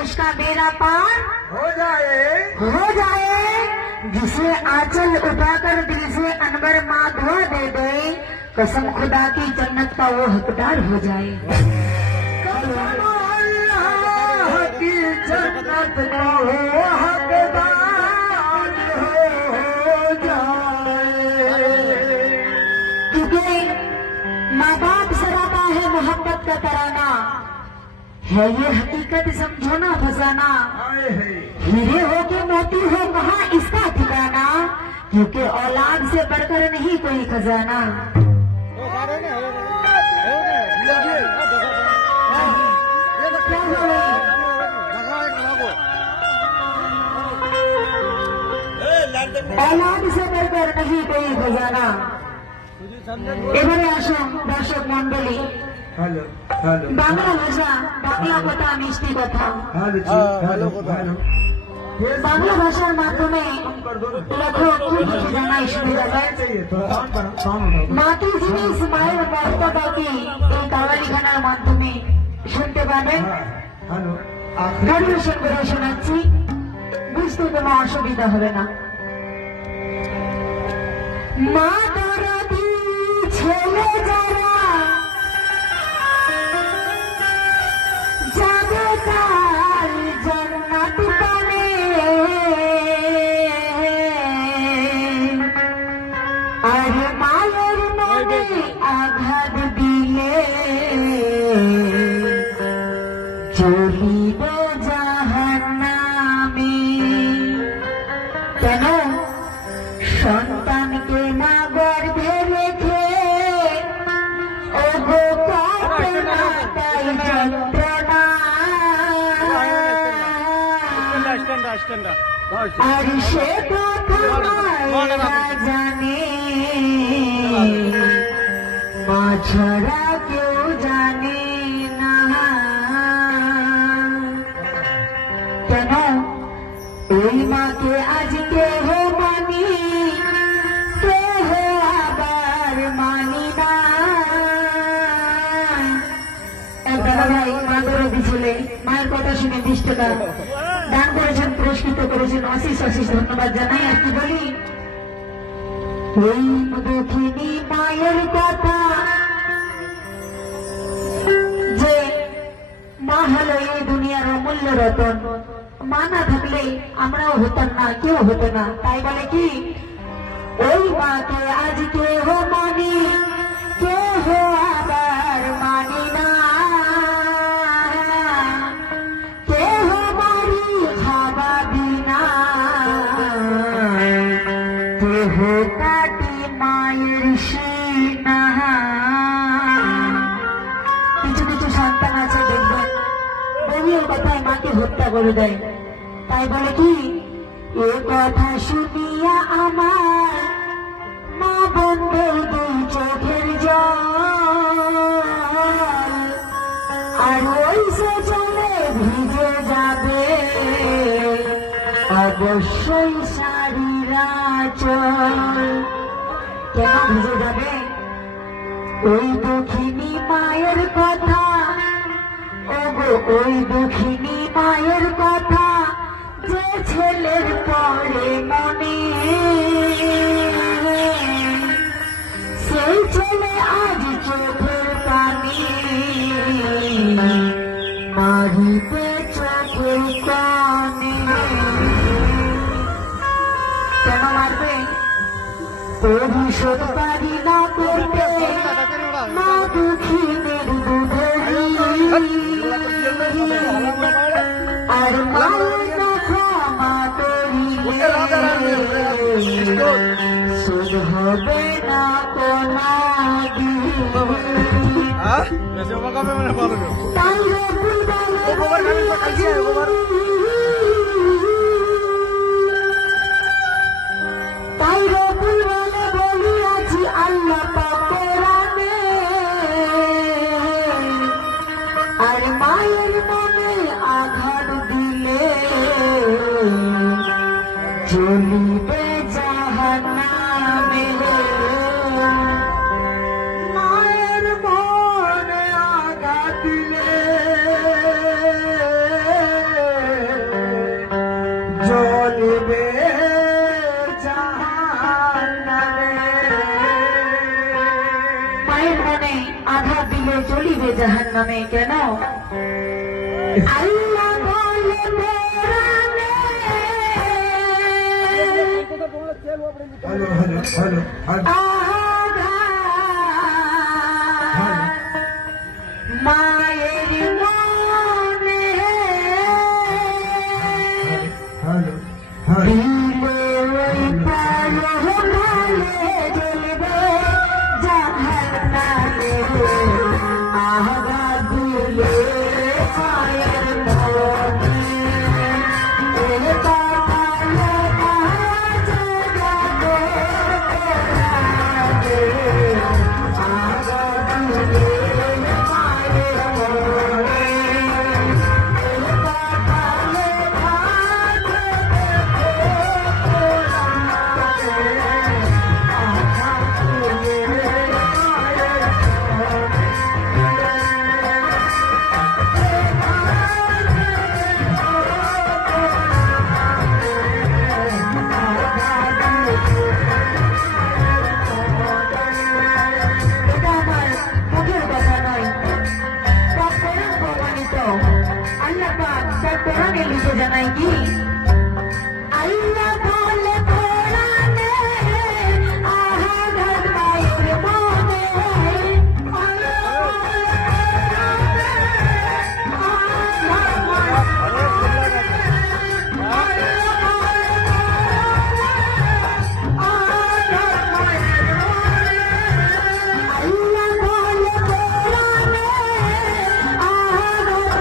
उसका बेड़ा पार हो जाए। जिसे आंचल उठाकर दिल से अनवर माँ दुआ दे दे, कसम खुदा की जन्नत का वो हकदार हो जाए। अल्लाह की जन्नत का वो हकदार हो जाए। क्योंकि माँ बाप सराबा है मोहब्बत का तराना, है ये हकीकत समझो ना फसाना। हीरे हो के मोती हो कहाँ इसका ठिकाना, क्योंकि औलाद से बढ़कर नहीं कोई खजाना। औलाद से बढ़कर नहीं कोई खजाना। এবারে আসুন দর্শক মন্ডলী, বাংলা ভাষা, বাংলা কথা, মিষ্টি কথা, বাংলা ভাষার মাধ্যমে লেখক কি লিখে জানাই শুনে যাবেন। মাটি জিনিস মায়ের মর্যাদা কি এই কাওয়ালিখানার মাধ্যমে শুনতে পাবেন। পরিবেশন করে শোনাচ্ছি, বুঝতে কোনো অসুবিধা হবে না। মা দরদি ছেলে যারা যাবে তার জান্নাত পানে, আর মায়ের মনে আঘাত দিলে জ্বলিবে জাহান্নামে। কেন? সন্তানকে না গর্ভে রেখে ওগো কাটে না তাই যন্ত্রণা, আর সে কথা মায়েরা জানে, মা ছাড়া কেউ জানে না। কেন? এই মাকে আজকে হো মানি, কেহ আবার মানি না। দাদা ভাই মা দরদি ছেলে মায়ের কথা শুনে 20 টাকা দান করেছেন, পুরস্কৃত করেছেন, অশেষ অশেষ ধন্যবাদ জানাই। আর কি বলি, এই দুঃখিনী মায়ের কথা, যে মা হলো এই দুনিয়ার অমূল্য রতন। মা না থাকলে আমরাও হতাম না, কেউ হতো না। তাই বলে কি, ওই মাকে আজ কেহ মানি, কেহ আবার মানি না। কেহ বাড়ি খাবা বিনা, কেহ কাটি মায়ের সিনা। কিছু কিছু সন্তান আছে দেখবেন বলিও কথায় মাকে হত্যা করে দেয়। তাই বলে কি, এ কথা শুনিয়া আমার মা বন্ধু দুই চোখের জল, আর ওই সে চলে ভিজে যাবে অবশ্যই শাড়িরা চল। কেন ভিজে যাবে? ওই দুঃখিনী মায়ের কথা, ওগো ওই দুঃখিনী মায়ের কথা, যে ছেলের পরে মনে, সেই ছেলে আজ চোখের পানি মারিতে চোখের কানে। কেন মারবে? পরিশোধ পারি না করতে মা দুঃখিনীর দুধের, আর মায়ের কথা মা করিলে শোধ হবে না কোনো দিন। তাই রবুল বলে বলিয়াছি আল্লাহ পাক কোরআনে, আর মায়ের মনে আঘাত দিলে জ্বলিবে জাহান্নামে। মায়ের মনে আঘাত দিলে জাহান্নামে। কেন? আল্লাহ বলে কোরআনে, হ্যালো হ্যালো হ্যালো মায়ের মনে হ্যালো হ্যালো দিলে ওই পালো ভালে জ্বলবে জাহান্নামে। আঘাত দিলে মায়ের মনে জানাই কি আল্লাহ বলে কোরআনে, আহাদ মায়ের মনে আল্লাহ বলে কোরআনে, আহাদ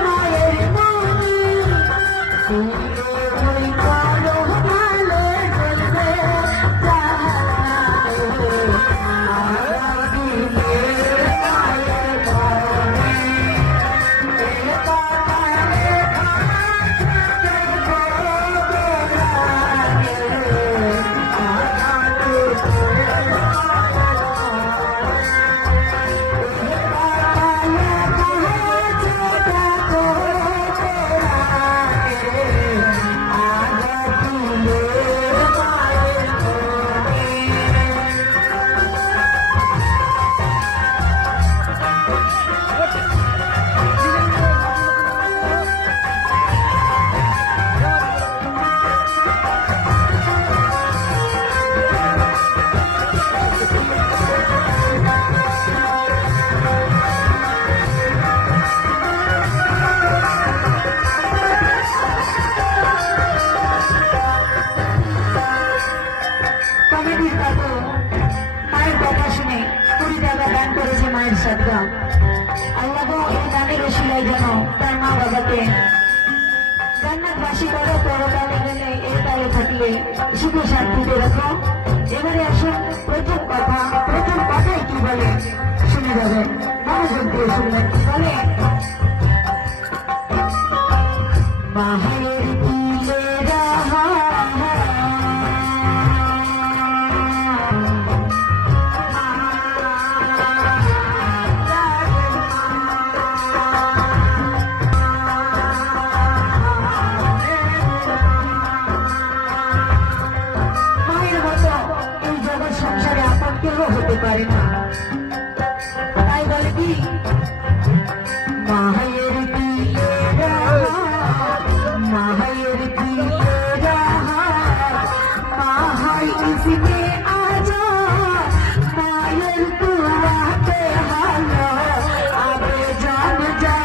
মায়ের মনে কমিটির কাকু মায়ের কথা শুনে 20 টাকা দান করেছে মায়ের সাদগা। আল্লাহ এই দানের ওসিলায় যেন তার মা বাবাকে জান্নাতবাসী করো, পরকালে গেলে এই কালে থাকলে সুখে শান্তিতে রাখো। এবারে আসুন প্রথম কথাই কি বলে শুনে যাবেন, মনোযোগ দিয়ে শুনবেন। বলে মায়ের দিলে রাহা হতে পারে না। তাই বলে কি মায়ের দিলে মায়ের দিলে মাহাই ইসনে আজা মায়ের তুয়াতে হালো আবে জান যা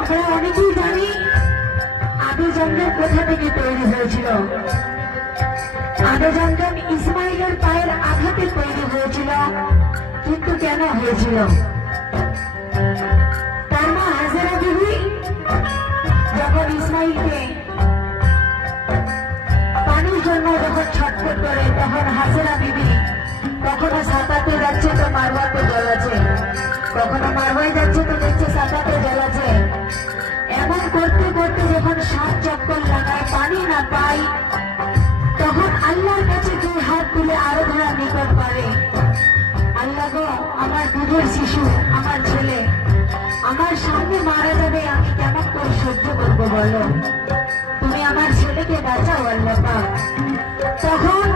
আমরা অনেকেই জানি আদু জমজম কোথা থেকে তৈরি হয়েছিল। আদু জমজম ইসমাইলের পায়ের আঘাতে তৈরি হয়েছিল, কিন্তু কেন হয়েছিল? তার মা হাজেরা বিবি যখন ইসমাইলকে পানির জন্য যখন ছটফট করে, তখন হাজেরা বিবি কখনো সাঁতাতে যাচ্ছে তো মারবাতে জল আছে, কখনো মারবাই যাচ্ছে তো দেখছে সাঁতাতে জল আছে। এমন করতে করতে যখন 7 চক্কর লাগায় পানি না পাই, তখন আল্লাহর কাছে 2 হাত তুলে আরো ধরা নিকট করে, আল্লাহ গো, আমার দুধের শিশু, আমার ছেলে আমার সামনে মারা যাবে, আমি কেমন করে সহ্য করবো বলো, তুমি আমার ছেলেকে বাঁচাও আল্লাহ পাক। তখন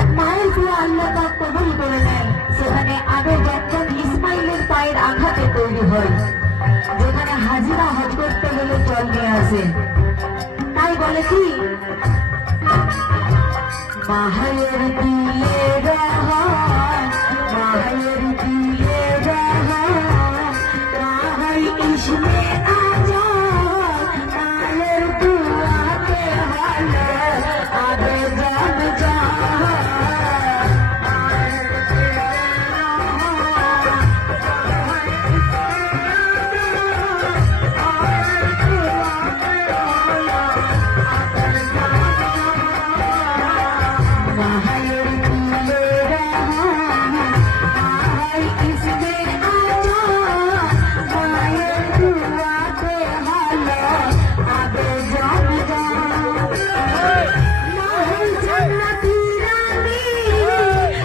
1 মাইল দিয়ে আল্লাহ পাক কবুল করে নেন। সেখানে আগে যখন ইসমাইলের পায়ের আঘাতে তৈরি হয়, যেখানে হাজিরা হজ করতে গেলে জল নিয়ে আসে, তাই বলে কি মাহের দিয়ে রহমান, মাহের দিয়ে রহমান, মাহাই ইসমে আজম, মায়ের দুয়াতে ভালো আবে জান জাহান, মায়ের দিয়ে রহমান, মায়ের দুয়াতে ভালো আবে জান মাহায়ের দিলে রহমান, মাহাই ইসমে আজম, মায়ের দুয়াতে ভালো আবে জান জাহান, মাহাই জান্নাতি রানী,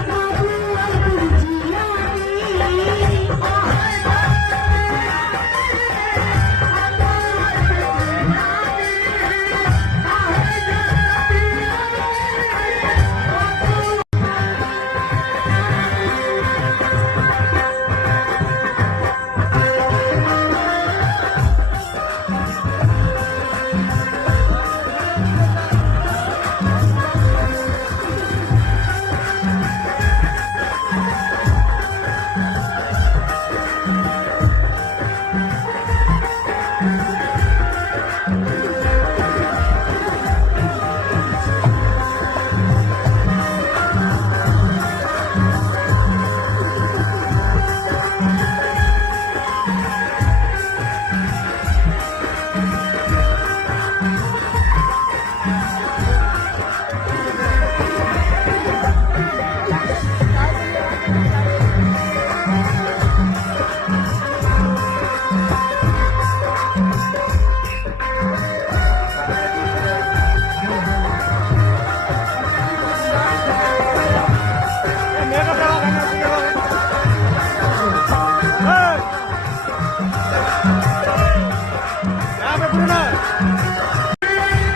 মাবু আব্দুল জিলানী,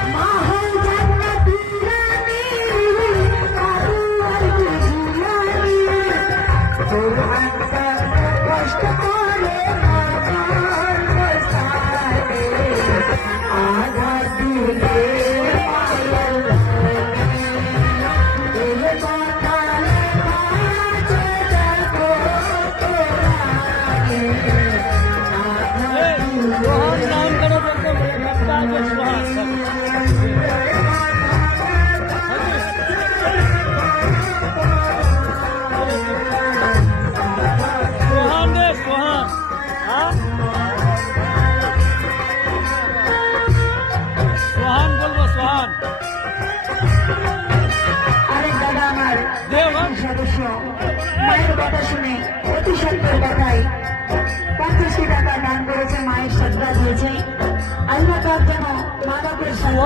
মাহাই জান্নাতি রানী, মাবু আব্দুল জিলানী, কুরআন পড়তে কষ্ট করে মাজার বসাতে, আঘাত দিলে পায়ের ধরে, দিল বানালে বাঁচে দেখো তোরাকে, আঘাত দিলে সোহান রে সোহান, হ্যাঁ সোহান বলবো সোহান আরেক দাদা আমার দেওয়ান সদস্য মায়ের কথা শুনে অতি সত্তর টাকায় 50টি টাকা দান করেছে, মায়ের শ্রদ্ধা দিয়েছে। আল্লাহ পাক যেন মানবের সাথে